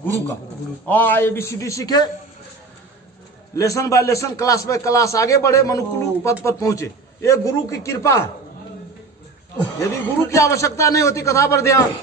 गुरु का। और ABCD सीखे, lesson by lesson, class by class आगे बढ़े, मनुकुल पद पर पहुंचे। ये गुरु की कृपा है। यदि गुरु की आवश्यकता नहीं होती, कथा पर ध्यान,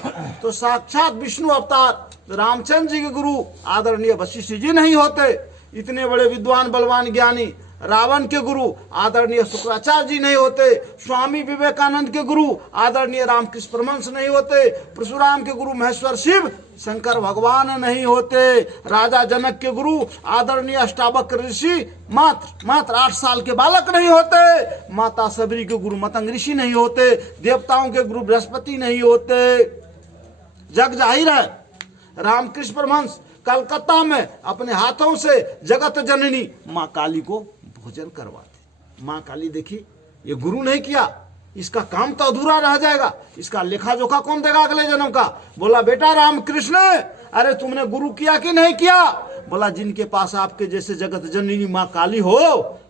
तो साक्षात विष्णु अवतार रामचंद्र जी के गुरु आदरणीय वशिष्ठ जी नहीं होते, इतने बड़े विद्वान बलवान ज्ञानी रावण के गुरु आदरणीय शुक्राचार्य जी नहीं होते, स्वामी विवेकानंद के गुरु आदरणीय रामकृष्ण परमहंस नहीं होते, परशुराम के गुरु महेश्वर शिव शंकर भगवान नहीं होते, राजा जनक के गुरु आदरणीय अष्टावक्र ऋषि मात्र 8 साल के बालक नहीं होते, माता सबरी के गुरु मतंग ऋषि नहीं होते, देवताओं के गुरु बृहस्पति नहीं होते। जग जाहिर है, रामकृष्ण परमहंस कलकत्ता में अपने हाथों से जगत जननी माँ काली को भोजन करवाते। माँ काली देखी, ये गुरु नहीं किया, इसका काम तो अधूरा रह जाएगा, इसका लेखा जोखा कौन देगा अगले जन्म का। बोला बेटा रामकृष्ण, अरे तुमने गुरु किया कि नहीं किया। बोला जिनके पास आपके जैसे जगत जननी माँ काली हो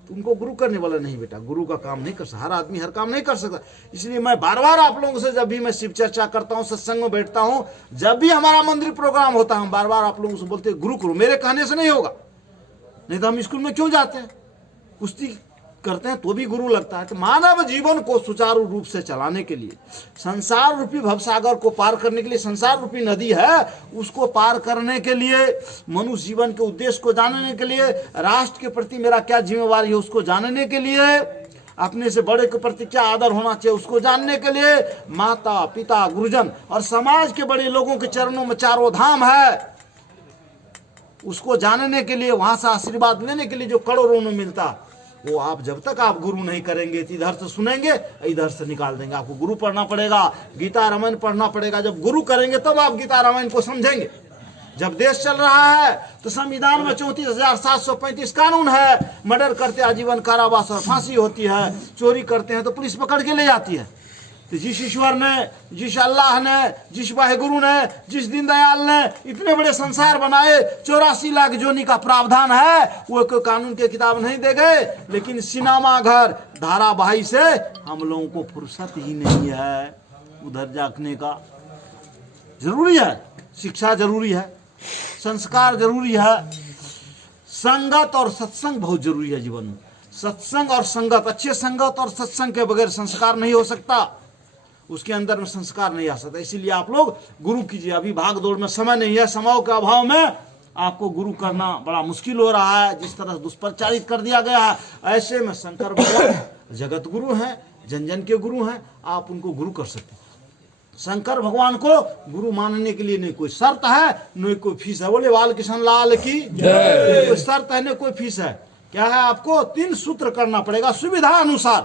तुमको गुरु करने वाला। नहीं बेटा, गुरु का काम नहीं कर सकता, हर आदमी हर काम नहीं कर सकता। इसलिए मैं बार बार आप लोगों से, जब भी मैं शिव चर्चा करता हूँ, सत्संग में बैठता हूँ, जब भी हमारा मंदिर प्रोग्राम होता है, हम बार बार आप लोगों से बोलते हैं गुरु करो। मेरे कहने से नहीं होगा, नहीं तो हम स्कूल में क्यों जाते हैं, कुश्ती करते हैं तो भी गुरु लगता है। तो मानव जीवन को सुचारू रूप से चलाने के लिए, संसार रूपी भवसागर को पार करने के लिए, संसार रूपी नदी है उसको पार करने के लिए, मनुष्य जीवन के उद्देश्य को जानने के लिए, राष्ट्र के प्रति मेरा क्या जिम्मेवारी है उसको जानने के लिए, अपने से बड़े के प्रति क्या आदर होना चाहिए उसको जानने के लिए, माता पिता गुरुजन और समाज के बड़े लोगों के चरणों में चारों धाम है, उसको जानने के लिए, वहां से आशीर्वाद लेने के लिए जो करोड़ों में मिलता, वो आप जब तक आप गुरु नहीं करेंगे, इधर से सुनेंगे इधर से निकाल देंगे। आपको गुरु पढ़ना पड़ेगा, गीता रामायण पढ़ना पड़ेगा। जब गुरु करेंगे तब आप गीता रामायण को समझेंगे। जब देश चल रहा है तो संविधान में 34,735 कानून है, मर्डर करते आजीवन कारावास और फांसी होती है, चोरी करते हैं तो पुलिस पकड़ के ले जाती है। तो जिस ईश्वर ने, जिस अल्लाह ने, जिस वाहेगुरु ने, जिस दीनदयाल ने इतने बड़े संसार बनाए, 84 लाख जोनी का प्रावधान है, वो कोई कानून की किताब नहीं दे गए। लेकिन सिनेमा घर धारावाही से हम लोगों को फुर्सत ही नहीं है उधर जाने का। जरूरी है, शिक्षा जरूरी है, संस्कार जरूरी है, संगत और सत्संग बहुत जरूरी है जीवन में। सत्संग और संगत, अच्छे संगत और सत्संग के बगैर संस्कार नहीं हो सकता, उसके अंदर में संस्कार नहीं आ सकता। इसीलिए आप लोग गुरु कीजिए। अभी भाग दौड़ में समय नहीं है, समय के अभाव में आपको गुरु करना बड़ा मुश्किल हो रहा है, जिस तरह दुष्प्रचारित कर दिया गया है। ऐसे में शंकर भगवान जगत गुरु हैं, जन जन के गुरु हैं, आप उनको गुरु कर सकते हैं। शंकर भगवान को गुरु मानने के लिए नहीं कोई शर्त है, न कोई फीस है। बोले बाल कृष्ण लाल की जय। कोई शर्त है, न कोई फीस है। क्या है, आपको 3 सूत्र करना पड़ेगा सुविधा अनुसार।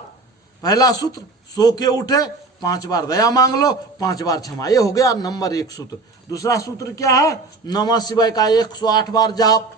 पहला सूत्र, सो के उठे 5 बार दया मांग लो, 5 बार क्षमा, ये हो गया नंबर 1 सूत्र। दूसरा सूत्र क्या है, नमः शिवाय का 108 बार जाप,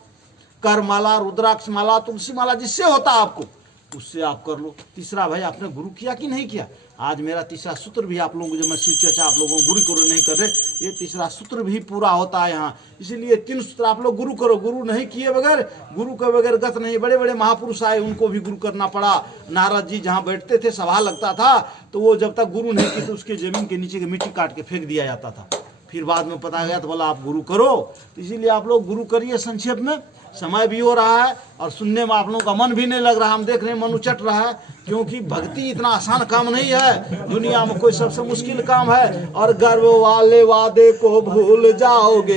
कर माला, रुद्राक्ष माला, तुलसी माला, जिससे होता आपको उससे आप कर लो। तीसरा, भाई आपने गुरु किया कि नहीं किया। आज मेरा तीसरा सूत्र भी आप लोगों को, जब मैं शिव चर्चा आप लोगों को गुरु नहीं कर रहे, ये तीसरा सूत्र भी पूरा होता है यहाँ। इसीलिए 3 सूत्र आप लोग गुरु करो। गुरु नहीं किए बगैर, गुरु के बगैर गत नहीं। बड़े बड़े महापुरुष आए, उनको भी गुरु करना पड़ा। नारद जी जहाँ बैठते थे, सभा लगता था, तो वो जब तक गुरु नहीं की तो उसके जमीन के नीचे की मिट्टी काट के फेंक दिया जाता था। फिर बाद में पता गया तो बोला आप गुरु करो। इसीलिए आप लोग गुरु करिए। संक्षेप में समय भी हो रहा है और सुनने में आप लोगों का मन भी नहीं लग रहा। हम देख रहे हैं मन उचट रहा है, क्योंकि भक्ति इतना आसान काम नहीं है। दुनिया में कोई सबसे मुश्किल काम है। और गर्व वाले वादे को भूल जाओगे,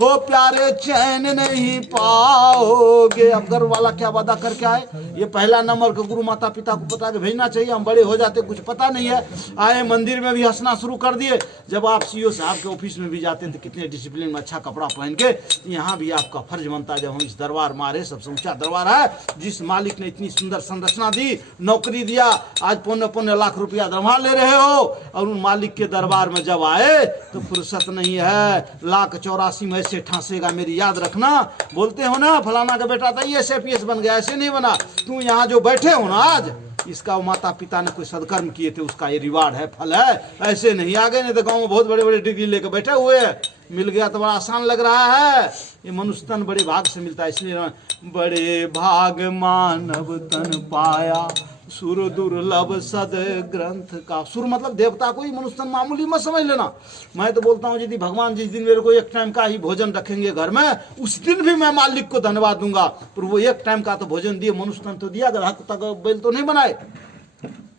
हो प्यारे चैन नहीं पाओगे। अब गर्व वाला क्या वादा करके आए, ये पहला नंबर का गुरु माता पिता को पता के भेजना चाहिए। हम बड़े हो जाते, कुछ पता नहीं है, आए मंदिर में भी हंसना शुरू कर दिए। जब आप सीओ साहब के ऑफिस में भी जाते थे, कितने डिसिप्लिन में अच्छा कपड़ा पहन के, यहाँ भी आपका फर्ज बनता है। जब हम इस दरबार मारे, सबसे ऊंचा दरबार है, जिस मालिक ने इतनी सुंदर संरचना दी, नौकरी दिया, आज 15 लाख रुपया दरमाहा ले रहे हो, और उन मालिक के दरबार में जब आए तो फुर्सत नहीं है। 1,84,00,000 में ऐसे ठांसेगा, मेरी याद रखना। बोलते हो ना फलाना का बेटा था ये SAPS बन गया, ऐसे नहीं बना। तू यहाँ जो बैठे हो ना आज, इसका माता पिता ने कोई सदकर्म किए थे, उसका ये रिवार्ड है, फल है। ऐसे नहीं आगे, नहीं तो गाँव में बहुत बड़े बड़े डिग्री लेकर बैठे हुए हैं। मिल गया तो बड़ा आसान लग रहा है। ये मनुष्य तन बड़े भाग से मिलता है, इसलिए बड़े भाग मानव तन पाया, सुर दुर्लभ सद ग्रंथ का। सुर मतलब देवता को ही, मनुष्य मामूली मत समझ लेना। मैं तो बोलता हूँ यदि भगवान जिस दिन मेरे को एक टाइम का ही भोजन रखेंगे घर में, उस दिन भी मैं मालिक को धन्यवाद दूंगा। पर वो एक टाइम का तो भोजन दिए, मनुष्य तो दिया, गधा कुत्ता का बैल तो नहीं बनाए।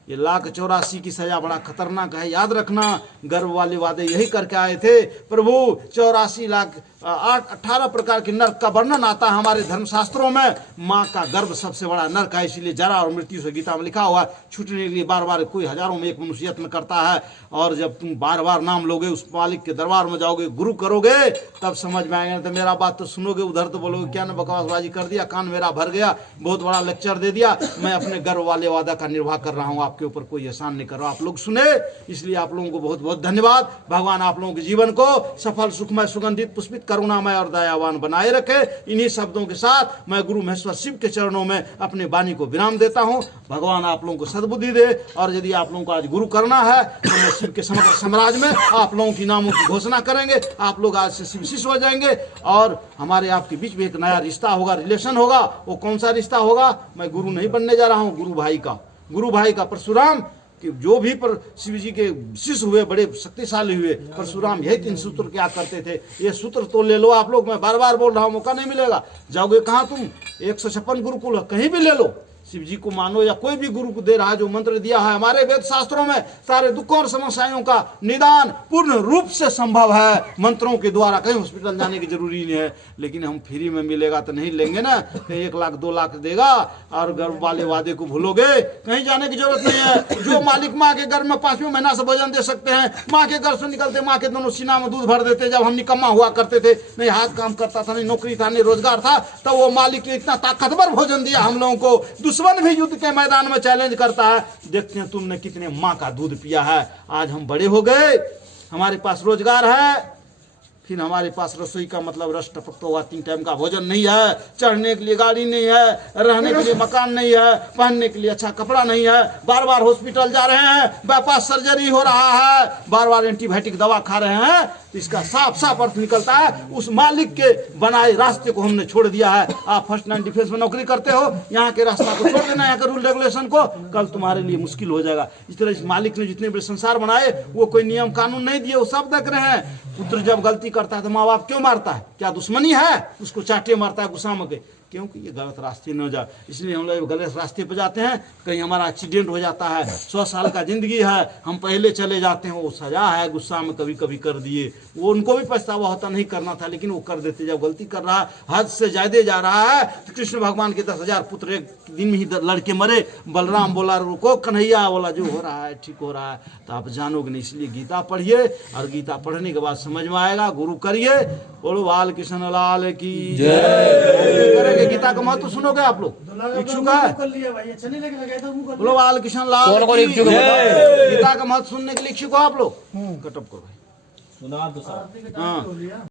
ये 1,84,000 की सजा बड़ा खतरनाक है, याद रखना। गर्भ वाले वादे यही करके आए थे प्रभु। 84,18 प्रकार के नरक का वर्णन आता है हमारे धर्मशास्त्रों में। माँ का गर्भ सबसे बड़ा नरक है, इसीलिए जरा और मृत्यु से गीता में लिखा हुआ है। छूटने के लिए बार बार कोई हजारों में एक मनुष्य यत्न करता है। और जब तुम बार बार नाम लोगे, उस मालिक के दरबार में जाओगे, गुरु करोगे, तब समझ में आएगा। तो मेरा बात तो सुनोगे, उधर तो बोलोगे क्या न बकवासबाजी कर दिया, कान मेरा भर गया, बहुत बड़ा लेक्चर दे दिया। मैं अपने गर्भ वाले वादा का निर्वाह कर रहा हूँ, आपके ऊपर कोई एहसान नहीं कर रहा। आप लोग सुने, इसलिए आप लोगों को बहुत बहुत धन्यवाद। भगवान आप लोगों के जीवन को सफल, सुखमय, सुगंधित, पुष्पित, करुणामय और दयावान बनाए रखे। इन्हीं शब्दों के साथ मैं गुरु महेश्वर शिव के चरणों में अपनी वाणी को विराम देता हूँ। भगवान आप लोगों को सद्बुद्धि दे। और यदि आप लोगों को आज गुरु करना है तो मैं शिव के समग्र साम्राज्य में आप लोगों की नामों की घोषणा करेंगे। आप लोग आज से शिव शिष्य हो जाएंगे और हमारे आपके बीच में एक नया रिश्ता होगा, रिलेशन होगा। वो कौन सा रिश्ता होगा? मैं गुरु नहीं बनने जा रहा हूँ, गुरु भाई का, गुरु भाई का। परशुराम कि जो भी पर शिव जी के शिष्य हुए, बड़े शक्तिशाली हुए, परशुराम यही 3 सूत्र क्या करते थे। ये सूत्र तो ले लो आप लोग, मैं बार बार बोल रहा हूँ, मौका नहीं मिलेगा। जाओगे कहाँ तुम? 156 गुरुकुल कहीं भी ले लो, शिव जी को मानो या कोई भी गुरु को दे रहा है जो मंत्र दिया है हमारे वेद शास्त्रों में। सारे दुखों और समस्याओं का निदान पूर्ण रूप से संभव है मंत्रों के द्वारा। कहीं हॉस्पिटल जाने की जरूरी नहीं है। लेकिन हम फ्री में मिलेगा तो नहीं लेंगे ना। कहीं 1 लाख 2 लाख देगा और गर्भ वाले वादे को भूलोगे, कहीं जाने की जरूरत नहीं है। जो मालिक माँ के घर में 5वें महीना से भोजन दे सकते हैं, माँ के घर से निकलते माँ के दोनों सीना में दूध भर देते। जब हम निकम्मा हुआ करते थे, नहीं हाथ काम करता था, नहीं नौकरी था, नहीं रोजगार था, तब वो मालिक ने इतना ताकतवर भोजन दिया हम लोगों को। दुश्मन भी युद्ध के मैदान में चैलेंज करता है, देखते हैं तुमने कितने माँ का दूध पिया है। आज हम बड़े हो गए, हमारे पास रोजगार है, फिर हमारे पास रसोई का मतलब रस टपकता हुआ 3 टाइम का भोजन नहीं है, चढ़ने के लिए गाड़ी नहीं है, रहने के लिए मकान नहीं है, पहनने के लिए अच्छा कपड़ा नहीं है, बार बार हॉस्पिटल जा रहे हैं, बाईपास सर्जरी हो रहा है, बार बार एंटीबायोटिक दवा खा रहे हैं। तो इसका साफ साफ अर्थ निकलता है उस मालिक के बनाए रास्ते को हमने छोड़ दिया है। आप फर्स्ट लाइन डिफेंस में नौकरी करते हो, यहाँ के रास्ता को छोड़ देना, यहाँ के रूल रेगुलेशन को, कल तुम्हारे लिए मुश्किल हो जाएगा। इस तरह इस मालिक ने जितने बड़े संसार बनाए वो कोई नियम कानून नहीं दिए, वो सब देख रहे हैं। पुत्र जब गलती करता है तो माँ बाप क्यों मारता है? क्या दुश्मनी है? उसको चाटे मारता है गुस्सा में, क्योंकि ये गलत रास्ते न जाए। इसलिए हम लोग गलत रास्ते पर जाते हैं, कहीं हमारा एक्सीडेंट हो जाता है, 100 साल का जिंदगी है, हम पहले चले जाते हैं, वो सजा है, गुस्सा में कभी कभी कर दिए। वो उनको भी पछतावा होता, नहीं करना था, लेकिन वो कर देते। जब गलती कर रहा है, हद से ज्यादा जा रहा है, तो कृष्ण भगवान के 10,000 पुत्र एक दिन में ही लड़के मरे। बलराम बोला रुको, कन्हैया बोला जो हो रहा है ठीक हो रहा है। तो आप जानोगे नहीं, इसलिए गीता पढ़िए, और गीता पढ़ने के बाद समझ में आएगा। गुरु करिए। बोलो बाल कृष्ण लाल की जय। गीता का महत्व सुनोगे आप लोग? इच्छुक है? बोलो बाल कृष्ण लाल की जय। गीता का महत्व सुनने के लिए इच्छुक हो आप लोग? कटअप करो भाई, सुना दो। हाँ।